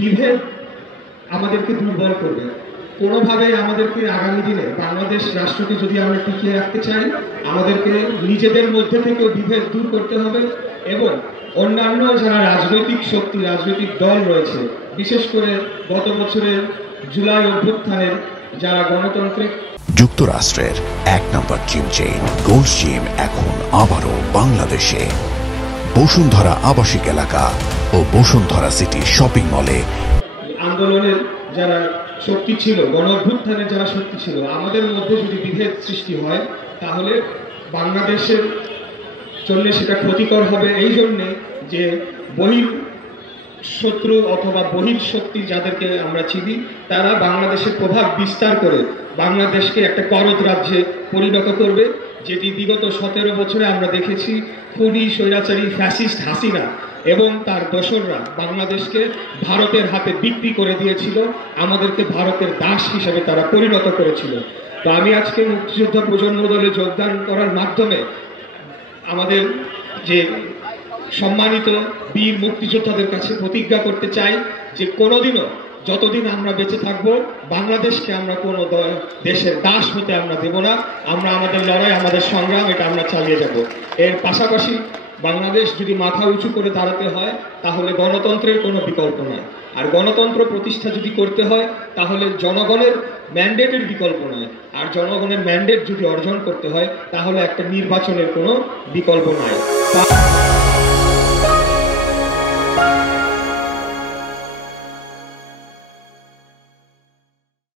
বিভেদ আমাদেরকে দুর্বল করবে। কোনোভাবে আমাদেরকে আগামী দিনে বাংলাদেশ রাষ্ট্রকে যদি আমরা টিকিয়ে রাখতে চাই, আমাদেরকে নিজেদের মধ্যে থেকেও বিভেদ দূর করতে হবে এবং অন্যান্য যারা রাজনৈতিক শক্তি, রাজনৈতিক দল রয়েছে, বিশেষ করে গত বছরের জুলাই অভ্যুত্থানের যারা গণতান্ত্রিক। যুক্তরাষ্ট্রের এক নম্বর জিম চেইন গোল্ডস জিম এখন আবারও বাংলাদেশে বসুন্ধরা আবাসিক এলাকা ও বসুন্ধরা সিটি শপিং মলে। আন্দোলনের যারা শক্তি ছিল, গণ অভ্যুত্থানের যারা শক্তি ছিল, আমাদের মধ্যে যদি বিভেদ সৃষ্টি হয় তাহলে বাংলাদেশের জন্য সেটা ক্ষতিকর হবে। এই জন্যে যে বহির শত্রু অথবা বহির শক্তি যাদেরকে আমরা চিনি, তারা বাংলাদেশের প্রভাব বিস্তার করে বাংলাদেশকে একটা করদ রাজ্যে পরিণত করবে, যেটি বিগত 17 বছরে আমরা দেখেছি খুনি স্বৈরাচারী ফ্যাসিস্ট হাসিনা এবং তার দোসররা বাংলাদেশকে ভারতের হাতে বিক্রি করে দিয়েছিল, আমাদেরকে ভারতের দাস হিসেবে তারা পরিণত করেছিল। তো আমি আজকে মুক্তিযোদ্ধা প্রজন্ম দলে যোগদান করার মাধ্যমে আমাদের যে সম্মানিত বীর মুক্তিযোদ্ধাদের কাছে প্রতিজ্ঞা করতে চাই যে কোনোদিনও, যতদিন আমরা বেঁচে থাকব, বাংলাদেশকে আমরা কোনো দেশের দাস হতে আমরা দেব না। আমরা আমাদের লড়াই, আমাদের সংগ্রাম, এটা আমরা চালিয়ে যাব। এর পাশাপাশি বাংলাদেশ যদি মাথা উঁচু করে দাঁড়াতে হয় তাহলে গণতন্ত্রের কোনো বিকল্প নয়। আর গণতন্ত্র প্রতিষ্ঠা যদি করতে হয় তাহলে জনগণের ম্যান্ডেটের বিকল্প নয়। আর জনগণের ম্যান্ডেট যদি অর্জন করতে হয় তাহলে একটা নির্বাচনের কোনো বিকল্প নয়।